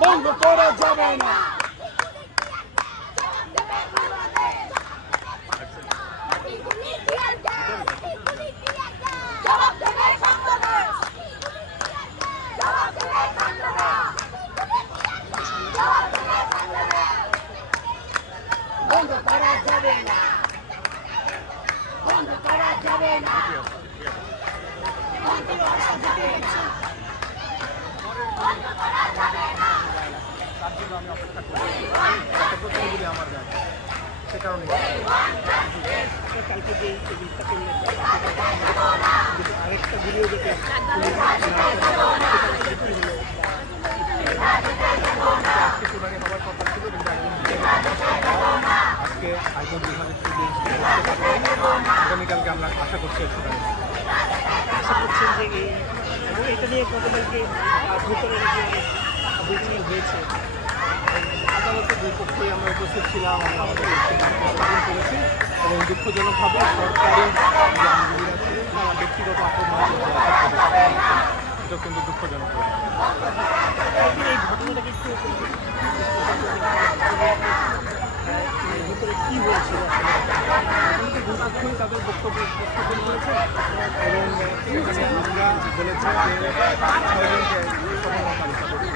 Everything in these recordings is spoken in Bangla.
বন্ধ করা যাবে না। জবাব দেবে দেবে বাংলাদেশ বন্ধ করা করা যাবে না সে কারণে কালকে যে টেবিলটা করলেন আরেকটা ভিডিও আজকে কিন্তু বিভাগের আগামীকালকে আমরা আশা করছি এই আশা করছেন যে এটা নিয়ে গতকালকে ভেতরে হয়েছে। আদালতে দুই পক্ষই আমরা উপস্থিত ছিলাম, আমরা আমাদের উপস্থাপন করেছি এবং দুঃখজনকভাবে সরকারি যে ব্যক্তিগত আক্রমণ এটা কিন্তু দুঃখজনক এই ঘটনাটাকে একটু ভিতরে কি হয়েছিল আসলে দুই পক্ষই তাদের বক্তব্য উপস্থাপন করেছে এবং আমরা বলেছে যে ছয়জনকে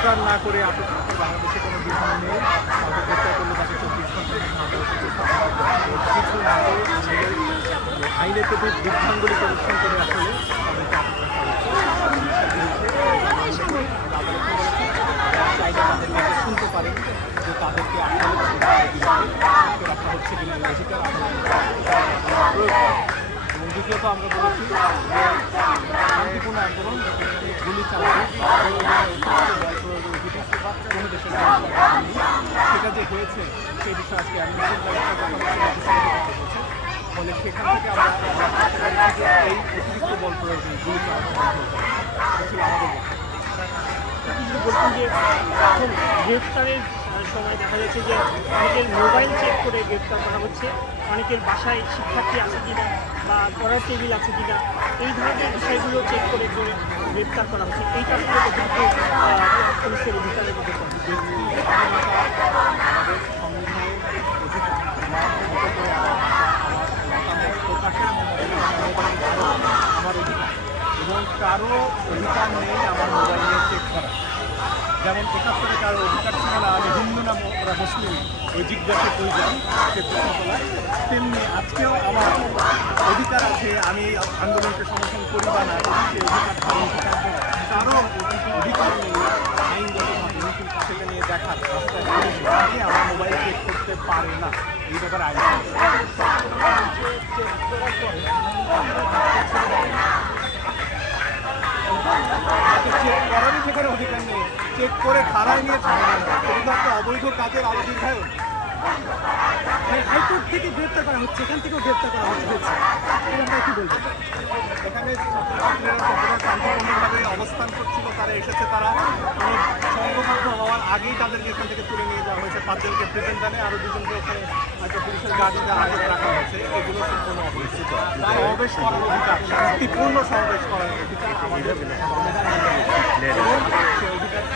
গ্রেপ্তার না করে আটক বাংলাদেশে কোনো বিধান নেই। তাদের গ্রেপ্তার করলে তাকে চব্বিশ ঘণ্টা। আইনের প্রতি বিধানগুলি প্রদর্শন করে আসলে তাদেরকে শুনতে পারেন যে তাদেরকে রাখা হচ্ছে কিনা আমরা বলেছি যে শান্তিপূর্ণ আন্দোলন গুলি চালানো কোনো দেশের সরকার নেই। সেটা যে সেই বিষয়ে আজকে যে, এখন গ্রেপ্তারের সময় দেখা যাচ্ছে যে অনেকের মোবাইল চেক করে গ্রেপ্তার করা হচ্ছে। অনেকের বাসায় শিক্ষার্থী আছে কিনা বা পড়ার টেবিল আছে কিনা, এই ধরনের বিষয়গুলো চেক করে যে গ্রেপ্তার করা হচ্ছে। এইটা আসলে কতটুকু আহ, পুলিশের অধিকারের মধ্যে পড়ে? ব্যক্তি স্বাধীনতা আমাদের সংবিধানের অধিকার আমার মতো করে আমার মতামত প্রকাশের আমার অধিকার এবং কারও অধিকার নেই, আমার মোবাইল নিয়ে চেক করা। যেমন একাত্তরে কারও অধিকার ছিল না, আমি হিন্দু না, ওরা মুসলিম, ওই জিজ্ঞাসা প্রয়োজন সে তেমনি আজকেও আমার অধিকার আছে, আমি আন্দোলনকে সমর্থন করি বা না করি অধিকার কারও অধিকার নেই নিয়ে দেখার আমার মোবাইল চেক করতে পারে না, এই ব্যাপারে আইন চেক করে খাড়ায় নিয়ে একটা অবৈধ কাজের আরও দীর্ঘায়ু হাইকোর্ট থেকে গ্রেপ্তার করা হচ্ছে এখান থেকেও গ্রেপ্তার করা হচ্ছে। এটা কি বলবেন এখানে শান্তিপূর্ণভাবে অবস্থান করছিল তারা এসেছে তারা সংঘবদ্ধ হওয়ার আগেই তাদেরকে এখান থেকে তুলে নিয়ে যাওয়া হয়েছে। পাঁচজনকে প্রেজেন্ট জানে আরও দুজনকে এখানে হয়তো পুলিশের গাড়িতে আগে রাখা হয়েছে। এগুলো সম্পূর্ণ অপরিচিত সমাবেশ করার অধিকার শান্তিপূর্ণ সমাবেশ করার অধিকার আমাদের